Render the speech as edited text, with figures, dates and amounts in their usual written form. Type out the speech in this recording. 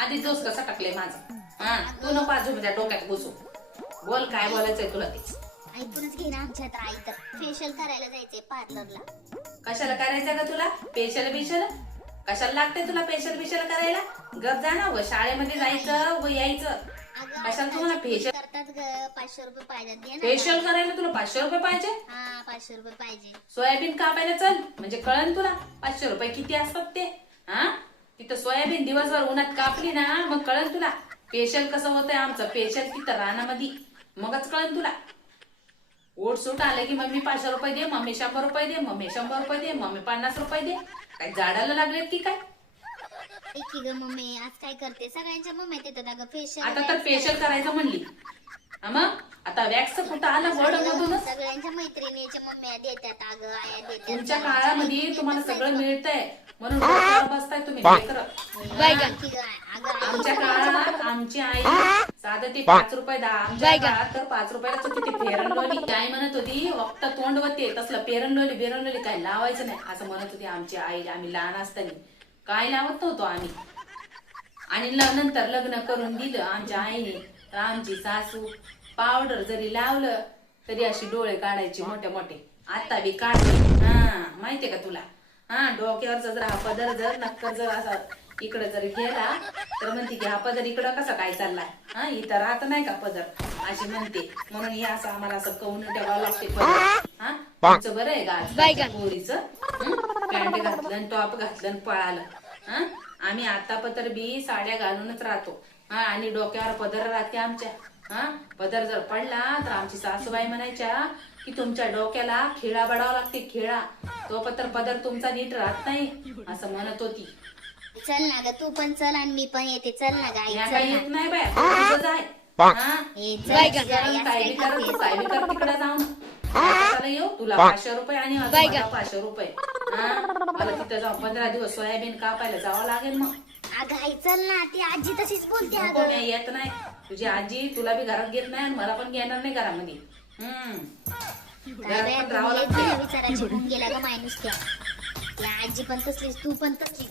आधीच जोस कसा टाकले माझा. हा तू नको अजून त्या डोक्यात घुसू. बोल काय बोलायचंय तुला ते. ऐकूनच घे ना आमच्यात आई तर फेशियल करायला जायचंय पार्लरला. कशाला करायचं का तुला फेशियल बिशियल? कशाला लागतंय तुला फेशियल बिशियल करायला? गप जा ना व शाळेमध्ये जायचं व यायचं. कशाला तुम्हाला फेशियल करतात ग 500 रुपये पाहिजे दे ना. फेशियल करायला तुला 500 रुपये पाहिजे? हा 500 रुपये पाहिजे. सोयाबीन कापायला चल म्हणजे कळन तुला 500 रुपये किती असतात ते. हा तिथं सोयाबीन दिवसभर उन्हात कापली ना मग कळन तुला फेशियल कसं होतंय आमचं. फेशियल तिथं रानामध्ये मगच कळन तुला. ओट सूट आले की मम्मी 500 रुपये दे, मम्मी 100 रुपये दे, मम्मी 100 रुपये दे, मम्मी 50 रुपये दे. काय झाडाला लागलेत की काय? की ग मम्मी आज काय करते सगळ्यांच्या मम्मी येतात अगं फेशियल. आता तर फेशियल करायचं म्हणली मग आता वॅक्स कुठं आलं वर्ड मधूनच. सगळ्यांच्या मैत्रिणीच्या मम्म्या देतात अगं आया देतात. तुमच्या काळामध्ये तुम्हाला सगळं मिळतंय म्हणून डोक्यावर बसताय तुम्ही लेकरं. आमच्या काळात आमची आई साधं ते 5 रुपये आमच्या काळात तर 5 रुपयाला किती फेरन लोली. आई म्हणत होती वक्त तोंड होते तसलं फेरन लोली बेरन लोली काय लावायचं नाही असं म्हणत होती आमची आई. आम्ही लहान असताना काय लावत नव्हतो आम्ही. आणि नंतर लग्न करून दिलं आमच्या आईने तर आमची सासू पावडर जरी लावलं तरी अशी डोळे काढायची मोठे मोठे. आता बी काढते. हा माहितीये का तुला. हा डोक्यावरचा जर हा पदर जर नक्कर जर असा इकडे जर गेला तर म्हणते की हा पदर इकडं कसा काय चाललाय. हा इथं राहत नाही का पदर अशी म्हणते. म्हणून हे असं आम्हाला असं कवून ठेवावं लागते पदर. हा तुमचं बरं आहे का पोरीचं पॅन्ट घातलं टॉप घातलं पळालं. हा आम्ही आता पदर बी साड्या घालूनच राहतो. हा आणि डोक्यावर पदर राहते आमच्या. हा पदर जर पडला तर आमची सासूबाई म्हणायच्या की तुमच्या डोक्याला खिळा बडावा लागते खिळा. तो पदर तुमचा नीट राहत नाही असं म्हणत होती. चल ना ग तू पण चल आणि मी पण येते. चल ना गाई काही येत नाही बाय तुझं जाय. काय बी कर तिकडे जाऊन येऊ तुला 500 रुपये आणि 500 रुपये. हा मला तिथं जाऊन 15 दिवस सोयाबीन कापायला जावं लागेल मग. अगं आई चल ना ती आजी तशीच बोलते नको मी येत नाही. तुझी आजी तुला बी घरात घेत नाही आणि मला पण घेणार नाही घरामध्ये. विचारायची होऊन गेला ग माणूस त्या आजी पण तसलीच तू पण तसलीच.